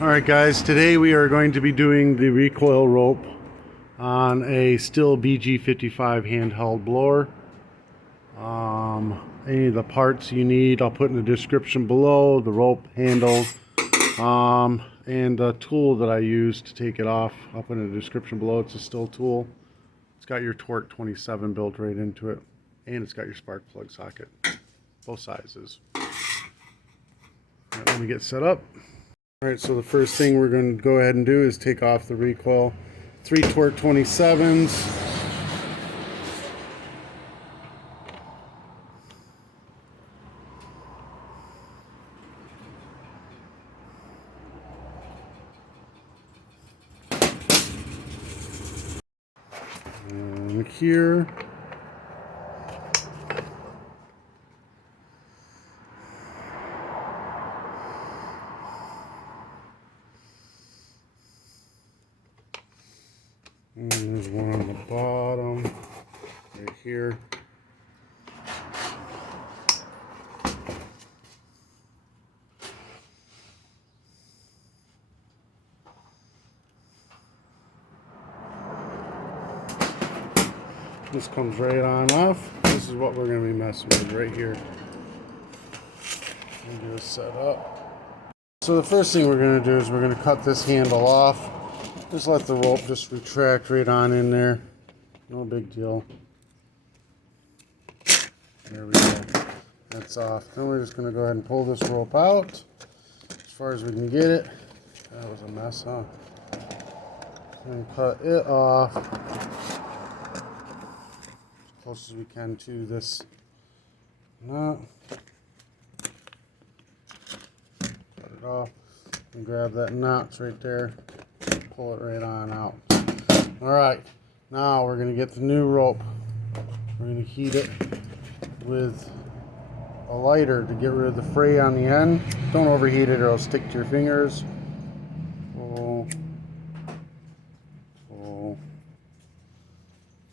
Alright guys, today we are going to be doing the recoil rope on a stihl bg55 handheld blower. Any of the parts you need I'll put in the description below, the rope handle, and the tool that I use to take it off I'll put in the description below. It's a stihl tool. It's got your torque 27 built right into it, and it's got your spark plug socket, both sizes. Alright, let me get set up. Alright, so the first thing we're going to go ahead and do is take off the recoil. 3 torque 27s. And here. And there's one on the bottom, right here. This comes right on off. This is what we're going to be messing with right here. And do a setup. So the first thing we're going to do is we're going to cut this handle off. Just let the rope just retract right on in there. No big deal. There we go. That's off. Then we're just going to go ahead and pull this rope out as far as we can get it. That was a mess, huh? And cut it off as close as we can to this knot. Cut it off and grab that knot right there. Pull it right on out. Alright, now we're going to get the new rope. We're going to heat it with a lighter to get rid of the fray on the end. Don't overheat it or it'll stick to your fingers. Pull. Pull.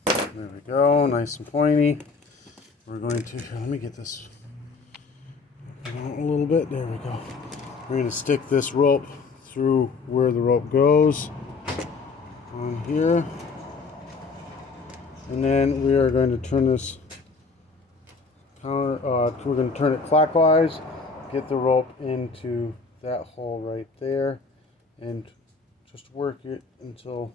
There we go, nice and pointy. We're going to, here, let me get this out a little bit. There we go. We're going to stick this rope through where the rope goes on here, and then we are going to turn this counter, we're going to turn it clockwise, get the rope into that hole right there, and just work it until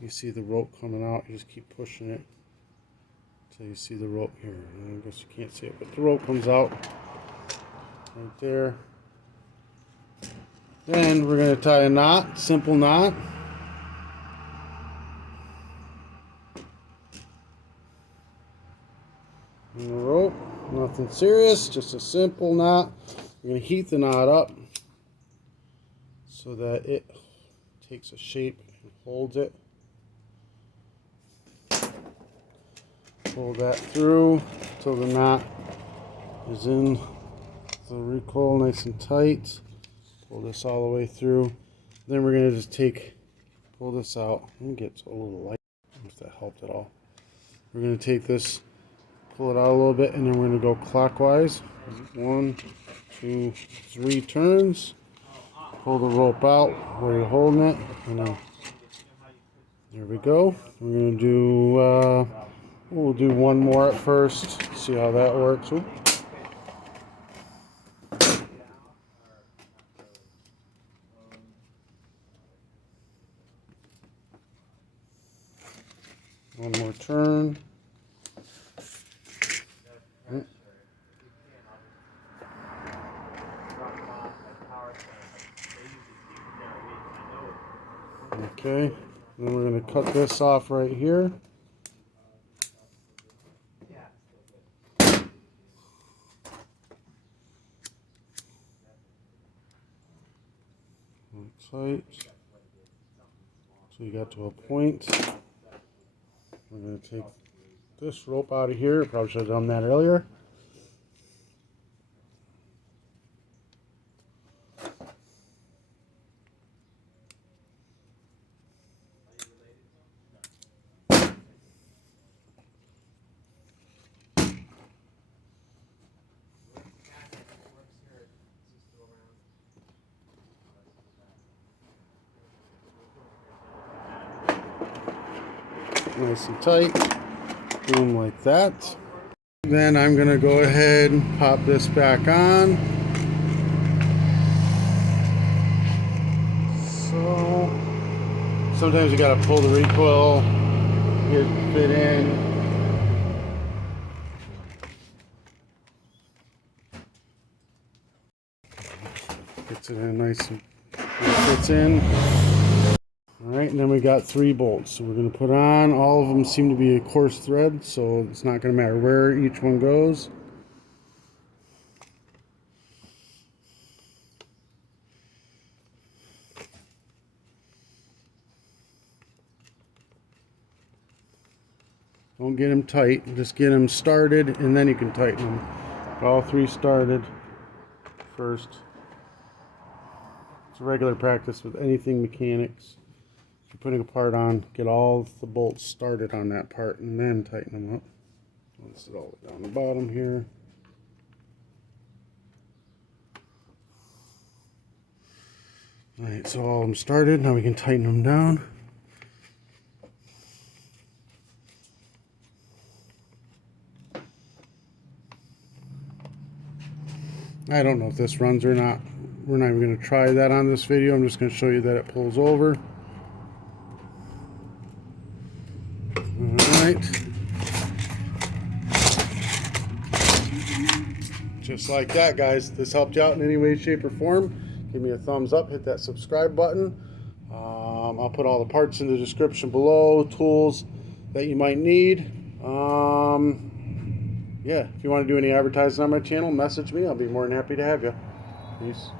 you see the rope coming out. You just keep pushing it until you see the rope here. I guess you can't see it, but the rope comes out right there. Then we're going to tie a knot, simple knot. And the rope, nothing serious, just a simple knot. We're going to heat the knot up so that it takes a shape and holds it. Pull that through until the knot is in the recoil nice and tight. Pull this all the way through. Then we're going to just pull this out. Let me get a little light, if that helped at all. We're going to take this, pull it out a little bit, and then we're going to go clockwise. 1, 2, 3 turns. Pull the rope out where you're holding it. And then, there we go. We're going to do, we'll do one more at first. See how that works. Oops. One more turn. Okay, then we're going to cut this off right here. Tight. So you got to a point. We're going to take this rope out of here. Probably should have done that earlier. up nice and tight. Boom, like that. Then I'm going to go ahead and pop this back on. So sometimes you got to pull the recoil, get it fit in. Gets it in nice and fits in. Alright, and then we got 3 bolts. So we're going to put on, all of them seem to be a coarse thread, so it's not going to matter where each one goes. Don't get them tight, just get them started and then you can tighten them. Get all 3 started first. It's a regular practice with anything mechanics. If you're putting a part on, get all the bolts started on that part and then tighten them up. This is all down the bottom here. Alright, so all of them started. Now we can tighten them down. I don't know if this runs or not. We're not even going to try that on this video. I'm just going to show you that it pulls over. Alright. Just like that, guys. This helped you out in any way, shape, or form. Give me a thumbs up. Hit that subscribe button. I'll put all the parts in the description below. Tools that you might need. Yeah, if you want to do any advertising on my channel, message me. I'll be more than happy to have you. Peace.